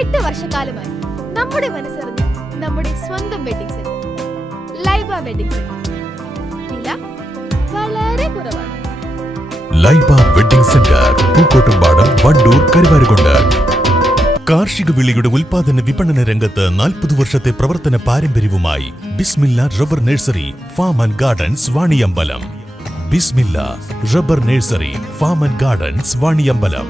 8 വർഷക്കാലമായി നമ്മുടെ മനസ്സറിഞ്ഞ് നമ്മുടെ സ്വന്തം wedding centre Laiba wedding centre. വില വളരെ കുറവാണ്. Laiba wedding centre, Pookkottumpadam, Wandoor, Karuvarakundu. കാർഷിക വിളിയുടെ ഉൽപാദന വിപണന രംഗത്ത് 40 വർഷത്തെ പ്രവർത്തന പാരമ്പര്യവുമായി Bismilla rubber nursery, farm and gardens, Vaniyambalam. Bismilla rubber nursery, farm and gardens, Vaniyambalam.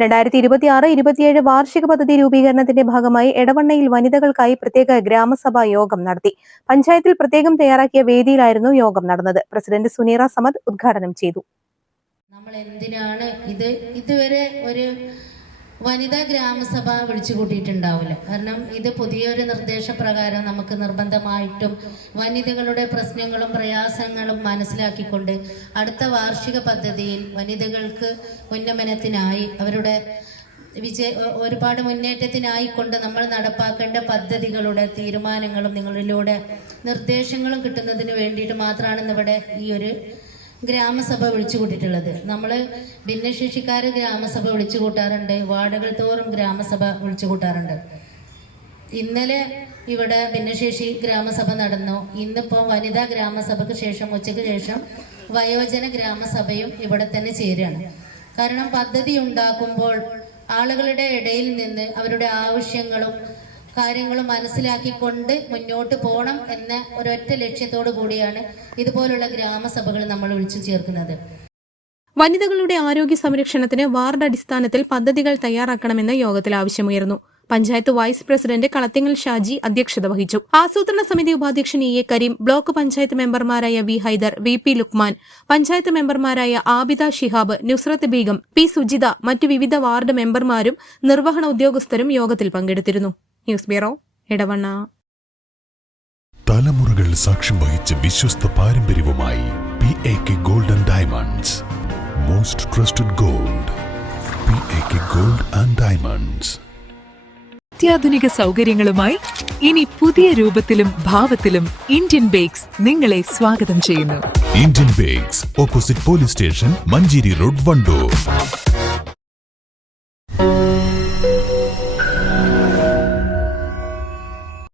2026-27 വാർഷിക പദ്ധതി രൂപീകരണത്തിന്റെ ഭാഗമായി എടവണ്ണയിൽ വനിതകൾക്കായി പ്രത്യേക ഗ്രാമസഭാ യോഗം നടത്തി. പഞ്ചായത്തിൽ പ്രത്യേകം തയ്യാറാക്കിയ വേദിയിലായിരുന്നു യോഗം നടന്നത്. പ്രസിഡന്റ് സുനീറ സമദ് ഉദ്ഘാടനം ചെയ്തു. നമ്മൾ എന്തിനാണ് ഇതുവരെ ഒരു വനിതാ ഗ്രാമസഭ വിളിച്ചു കൂട്ടിയിട്ടുണ്ടാവില്ല. കാരണം ഇത് പുതിയൊരു നിർദ്ദേശപ്രകാരം നമുക്ക് നിർബന്ധമായിട്ടും വനിതകളുടെ പ്രശ്നങ്ങളും പ്രയാസങ്ങളും മനസ്സിലാക്കിക്കൊണ്ട് അടുത്ത വാർഷിക പദ്ധതിയിൽ വനിതകൾക്ക് ഉന്നമനത്തിനായി അവരുടെ ഒരുപാട് മുന്നേറ്റത്തിനായിക്കൊണ്ട് നമ്മൾ നടപ്പാക്കേണ്ട പദ്ധതികളുടെ തീരുമാനങ്ങളും നിങ്ങളിലൂടെ നിർദ്ദേശങ്ങളും കിട്ടുന്നതിന് വേണ്ടിയിട്ട് മാത്രമാണ് ഇന്നിവിടെ ഈ ഒരു ഗ്രാമസഭ വിളിച്ചു കൂട്ടിയിട്ടുള്ളത്. നമ്മൾ ഭിന്നശേഷിക്കാർ ഗ്രാമസഭ വിളിച്ചു കൂട്ടാറുണ്ട്, വാർഡുകൾ തോറും ഗ്രാമസഭ വിളിച്ചു കൂട്ടാറുണ്ട്. ഇന്നലെ ഇവിടെ ഭിന്നശേഷി ഗ്രാമസഭ നടന്നു. ഇന്നിപ്പോൾ വനിതാ ഗ്രാമസഭയ്ക്ക് ശേഷം ഉച്ചയ്ക്ക് ശേഷം വയോജന ഗ്രാമസഭയും ഇവിടെ തന്നെ ചേരുകയാണ്. കാരണം പദ്ധതി ഉണ്ടാക്കുമ്പോൾ ആളുകളുടെ ഇടയിൽ നിന്ന് അവരുടെ ആവശ്യങ്ങളും കാര്യങ്ങളും മനസ്സിലാക്കിക്കൊണ്ട് മുന്നോട്ട് പോകണം എന്ന ഒരൊറ്റ ലക്ഷ്യത്തോടു കൂടിയാണ് ഇതുപോലുള്ള ഗ്രാമസഭകൾ നമ്മൾ വിളിച്ചു ചേർക്കുന്നത്. വനിതകളുടെ ആരോഗ്യ സംരക്ഷണത്തിന് വാർഡ് അടിസ്ഥാനത്തിൽ പദ്ധതികൾ തയ്യാറാക്കണമെന്ന് യോഗത്തിൽ ആവശ്യമുയർന്നു. പഞ്ചായത്ത് വൈസ് പ്രസിഡന്റ് കളത്തിങ്ങൽ ഷാജി അധ്യക്ഷത വഹിച്ചു. ആസൂത്രണ സമിതി ഉപാധ്യക്ഷൻ E A Kareem, block panchayat മെമ്പർമാരായ V Haider, V P Lukman, panchayat മെമ്പർമാരായ ആബിദ ഷിഹാബ്, നുസ്രത്ത് ബീഗം, പി സുജിത, മറ്റു വിവിധ വാർഡ് മെമ്പർമാരും നിർവഹണ ഉദ്യോഗസ്ഥരും യോഗത്തിൽ പങ്കെടുത്തിരുന്നു. News bureau, Edavanna. തലമുറകൾ സാക്ഷ്യം വഹിച്ച വിശ്വസ്ത പാരമ്പര്യവുമായി PAK gold and diamonds. Most trusted gold, PAK gold and diamonds. അത്യാധുനിക സൗകര്യങ്ങളുമായി ഇനി പുതിയ രൂപത്തിലും ഭാവത്തിലും ഇന്ത്യൻ ബേക്സ് നിങ്ങളെ സ്വാഗതം ചെയ്യുന്നു. Indian bakes, opposite police station, Manjeri road, Wandoor.